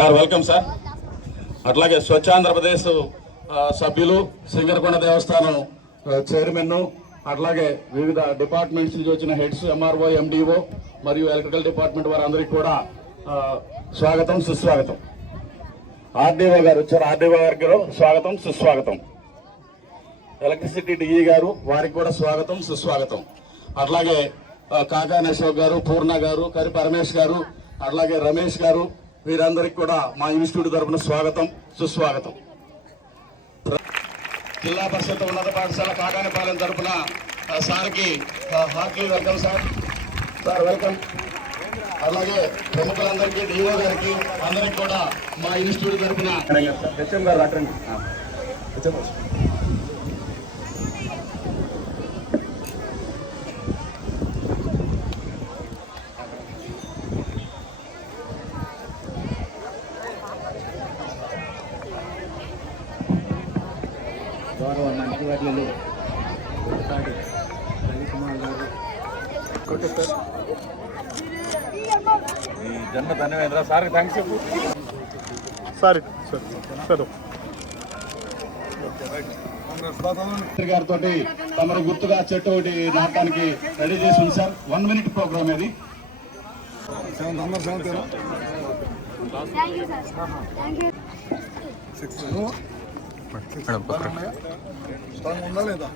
Sir welcome sir. అట్లాగే స్వచ్ఛాంధ్రప్రదేశ్ సభ్యులు, సింగరకొండ దేవస్థానం chairman, అట్లాగే వివిధ డిపార్ట్మెంట్స్ నుంచి వచ్చిన హెడ్స్, ఎంఆర్ఓ, ఎండిఓ మరియు ఎలక్ట్రికల్ డిపార్ట్మెంట్ వారందరికీ కూడా స్వాగతం, సుస్వాగతం. ఆర్డీఓ గారు వచ్చారు, ఆర్డీఓ గారికి స్వాగతం, సుస్వాగతం. ఎలక్ట్రిసిటీ డిఈ గారు, వారికి కూడా స్వాగతం, సుస్వాగతం. అట్లాగే కాకాని అశోక్ గారు, పూర్ణ గారు, కరి పరమేష్ గారు, అట్లాగే రమేష్ గారు, వీరందరికీ కూడా మా ఇన్స్టిట్యూట్ తరఫున స్వాగతం, సుస్వాగతం. జిల్లా పరిషత్ ఉన్నత పాఠశాల కాకానిపాలెం తరఫున సార్కి heartly welcome sir. Sir welcome. అలాగే ప్రముఖులందరికీ, డిఓ గారికి, అందరికి కూడా మా ఇన్స్టిట్యూట్ తరఫున హెచ్ఎం గారు అటెండ్. గౌరవ మంత్రివర్యులు రవికుమార్ గారు, ఈ జన్మ ధన్యవాదాలు సార్. థ్యాంక్స్ సార్ గారితో తమరు గుర్తుగా చెట్టు ఒకటి నాటడానికి రెడీ చేసి ఉంది సార్. 1 minute ప్రోగ్రామ్ ఇది. ఉందా లేదా?